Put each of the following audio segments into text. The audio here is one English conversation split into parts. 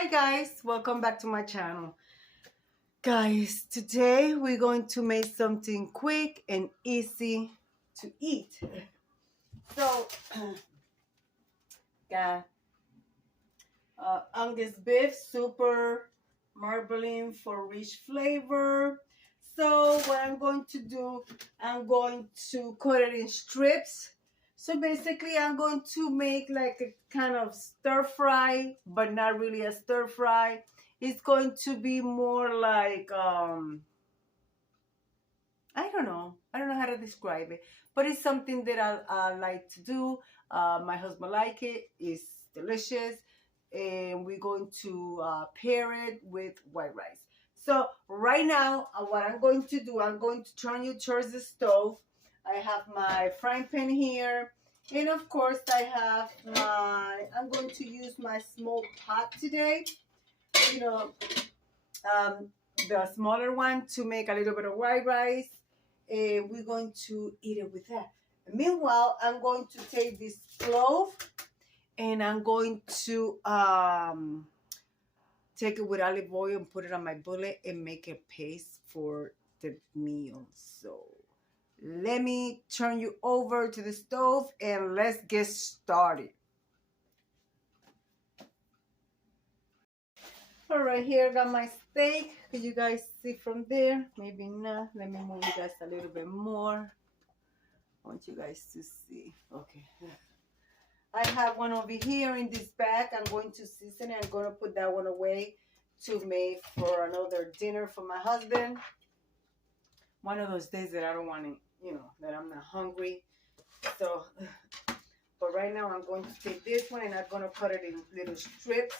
Hi guys, welcome back to my channel. Guys, today we're going to make something quick and easy to eat. So, got Angus beef, super marbling for rich flavor. So what I'm going to do, I'm going to cut it in strips. So basically I'm going to make like a kind of stir fry, but not really a stir fry. It's going to be more like, I don't know how to describe it, but it's something that I like to do. My husband like it. It's delicious. And we're going to pair it with white rice. So right now, what I'm going to do, I'm going to turn you towards the stove. I have my frying pan here. And of course, I'm going to use my small pot today. You know, um, the smaller one to make a little bit of white rice. We're going to eat it with that. Meanwhile, I'm going to take this clove and I'm going to take it with olive oil and put it on my bullet and make a paste for the meal. So let me turn you over to the stove and let's get started. All right, here I got my steak. Can you guys see from there? Maybe not. Let me move you guys a little bit more. I want you guys to see. Okay. I have one over here in this bag. I'm going to season it. I'm going to put that one away to make for another dinner for my husband. One of those days that I don't want to, that I'm not hungry. So, but right now I'm going to take this one and I'm going to cut it in little strips.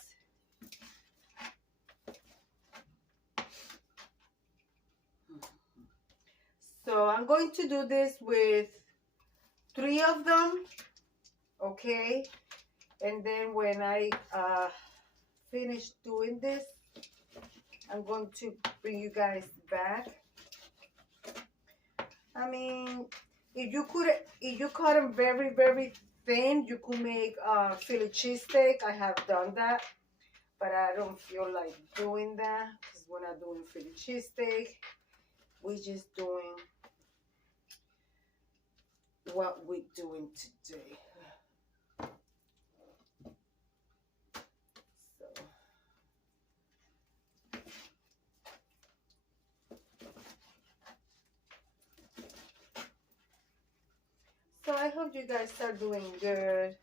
So I'm going to do this with 3 of them, okay? And then when I finish doing this, I'm going to bring you guys back. I mean, if you cut them very, very thin, you could make Philly cheesesteak. I have done that, but I don't feel like doing that because we're not doing Philly cheesesteak. We're just doing what we're doing today. So I hope you guys are doing good.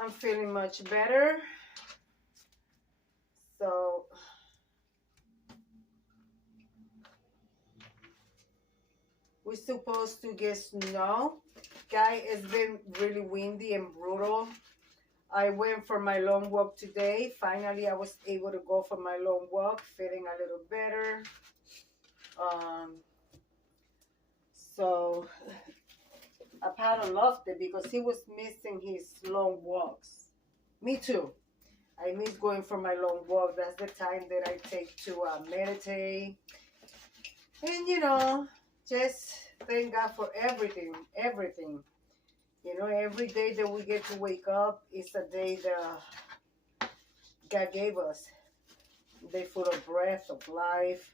I'm feeling much better. So we're supposed to get snow. Guys, it's been really windy and brutal. I went for my long walk today. Finally, I was able to go for my long walk, feeling a little better. So Apollo loved it because he was missing his long walks. Me too. I miss going for my long walk. That's the time that I take to meditate. And, just thank God for everything. Every day that we get to wake up is a day that God gave us. A day full of breath, of life.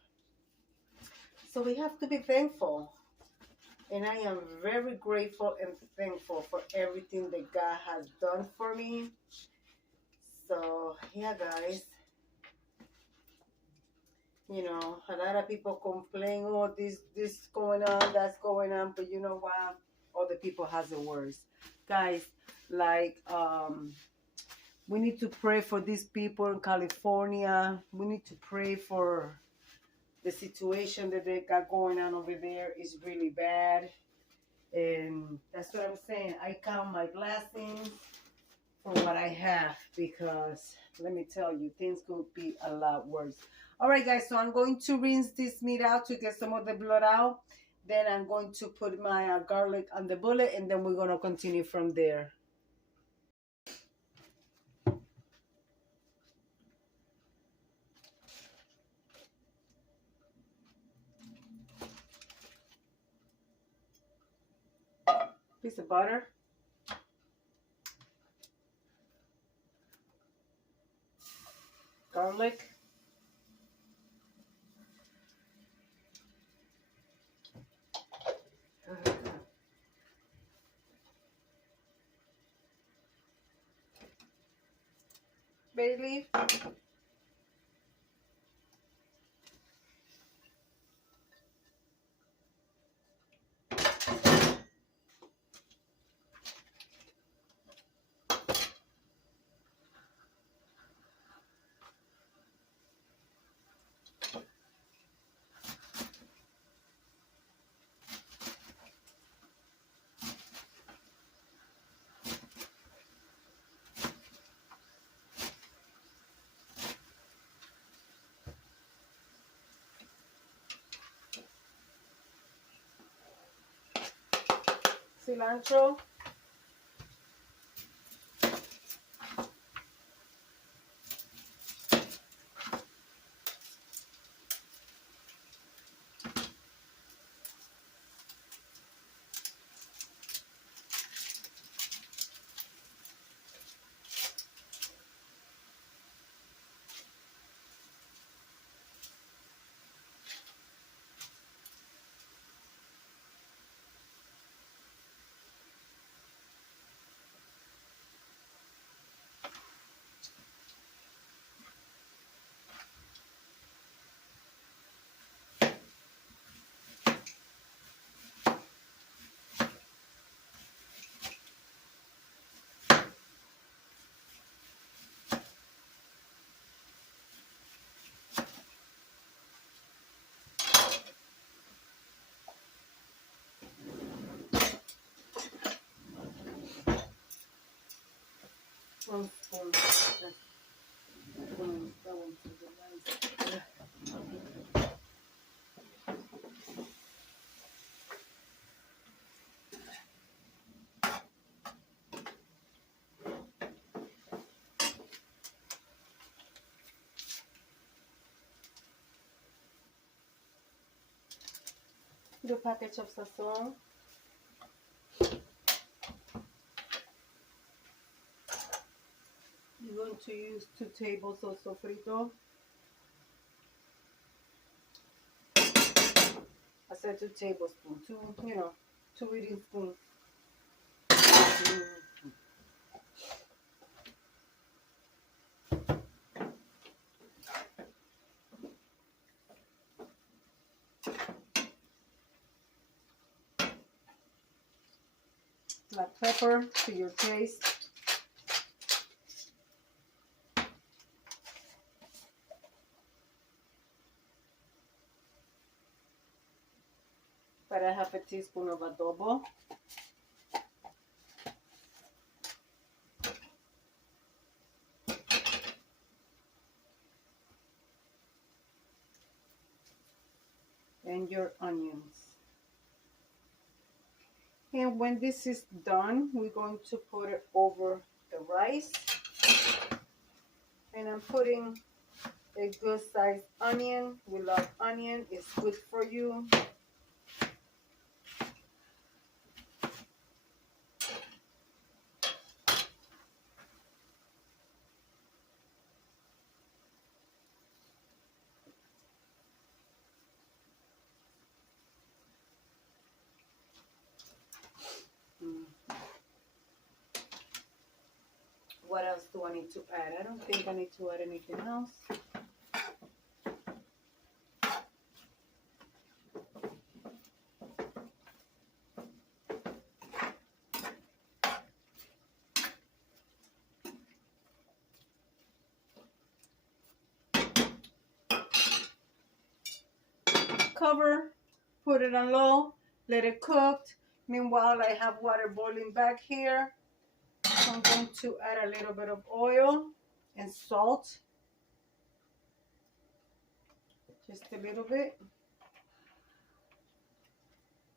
So we have to be thankful. And I am very grateful and thankful for everything that God has done for me. So, yeah, guys. A lot of people complain, oh, this going on, that's going on. But you know what? Other people has it worse. Guys, like, we need to pray for these people in California. We need to pray for the situation that they got going on over there is really bad. And that's what I'm saying. I count my blessings for what I have because let me tell you, things could be a lot worse. All right, guys, so I'm going to rinse this meat out to get some of the blood out. Then I'm going to put my garlic on the bullet, and then we're going to continue from there. Piece of butter. garlic. Bay leaf. Cilantro. One spoon. That one's nice. The package of sazon. You're going to use 2 tables of sofrito. I said 2 tablespoons, 2 eating spoons. Black pepper to your taste. But I have a teaspoon of adobo. And your onions. And when this is done, we're going to put it over the rice. And I'm putting a good sized onion. We love onion, it's good for you. What else do I need to add? I don't think I need to add anything else. Cover, put it on low, let it cook. Meanwhile, I have water boiling back here. I'm going to add a little bit of oil and salt. Just a little bit.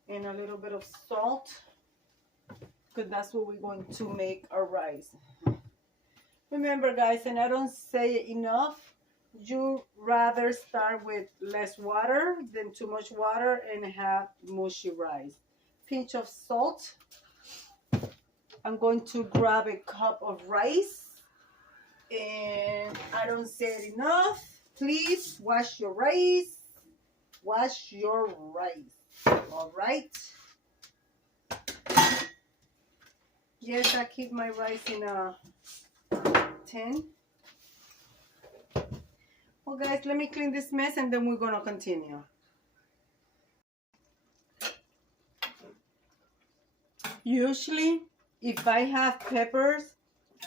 And a little bit of salt. Because that's what we're going to make our rice. Remember, guys, and I don't say it enough, you rather start with less water than too much water and have mushy rice. Pinch of salt. I'm going to grab a cup of rice and I don't say it enough. Please wash your rice. Wash your rice. All right. Yes, I keep my rice in a tin. Well, guys, let me clean this mess and then we're going to continue. Usually, if I have peppers,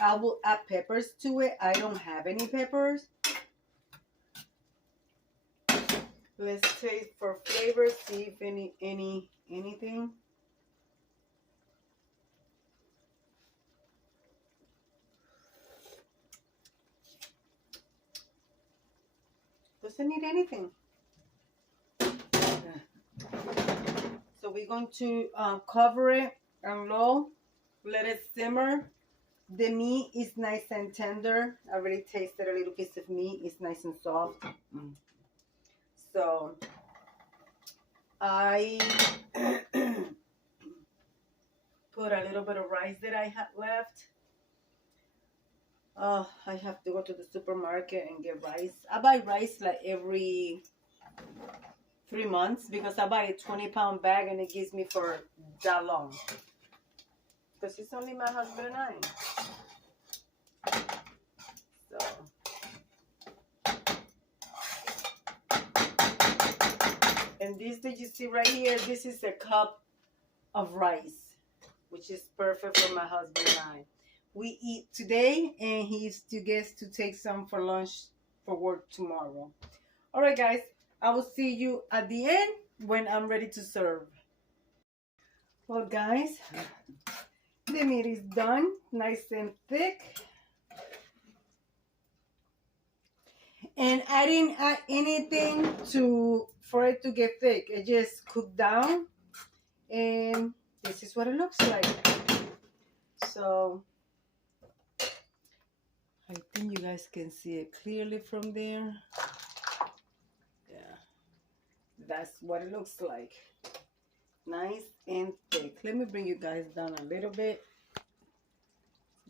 I will add peppers to it. I don't have any peppers. Let's taste for flavor, see if anything. Doesn't need anything. So we're going to cover it on low, let it simmer. The meat is nice and tender. I already tasted a little piece of meat. It's nice and soft. So I put a little bit of rice that I had left. I have to go to the supermarket and get rice. I buy rice like every 3 months because I buy a 20-pound bag and it gives me for that long. Because it's only my husband and I. So. And this that you see right here, this is a cup of rice, which is perfect for my husband and I. We eat today, and he's to get to take some for lunch for work tomorrow. All right, guys, I will see you at the end when I'm ready to serve. Well, guys, the meat is done, nice and thick. And I didn't add anything for it to get thick. It just cooked down, and this is what it looks like. So I think you guys can see it clearly from there. Yeah, that's what it looks like. Nice and thick. Let me bring you guys down a little bit.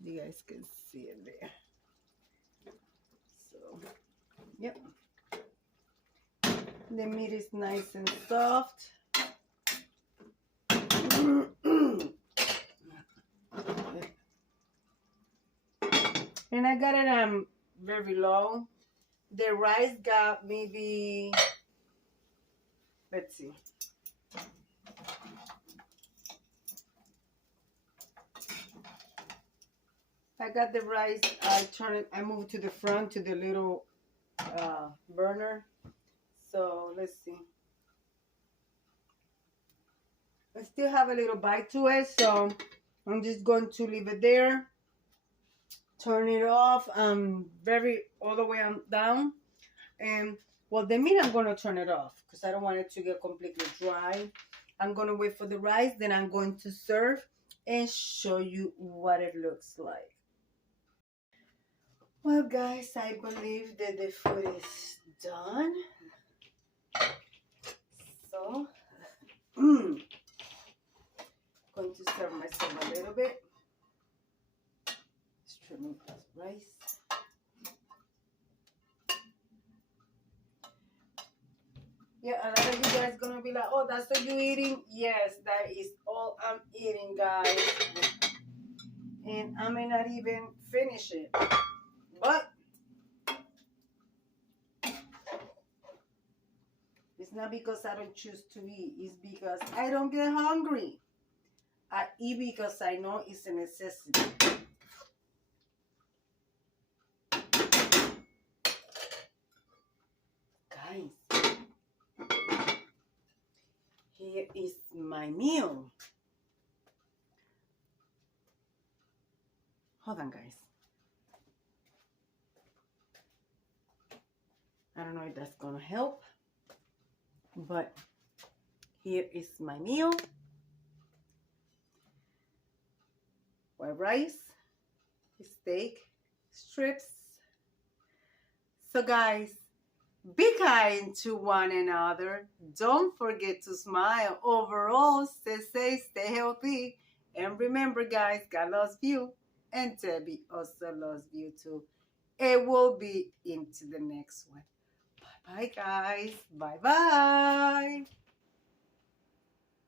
You guys can see it there. So, yep. The meat is nice and soft. And I got it very low. The rice got maybe, let's see. I got the rice, I moved to the front to the little burner. So let's see. I still have a little bite to it, so I'm just going to leave it there. Turn it off all the way down. And well, the meat I'm going to turn it off because I don't want it to get completely dry. I'm going to wait for the rice, then I'm going to serve and show you what it looks like. Well, guys, I believe that the food is done. So, going to serve myself a little bit. Let's remove this rice. Yeah, a lot of you guys gonna be like, oh, that's what you eating? Yes, that is all I'm eating, guys. And I may not even finish it. But it's not because I don't choose to eat. It's because I don't get hungry. I eat because I know it's a necessity. Guys, here is my meal. Hold on, guys. I don't know if that's gonna help, but here is my meal. White rice, steak, strips. So guys, be kind to one another. Don't forget to smile. Overall, stay safe, stay healthy. And remember, guys, God loves you. And Debbie also loves you too. it will be into the next one. Bye bye, guys. Bye bye.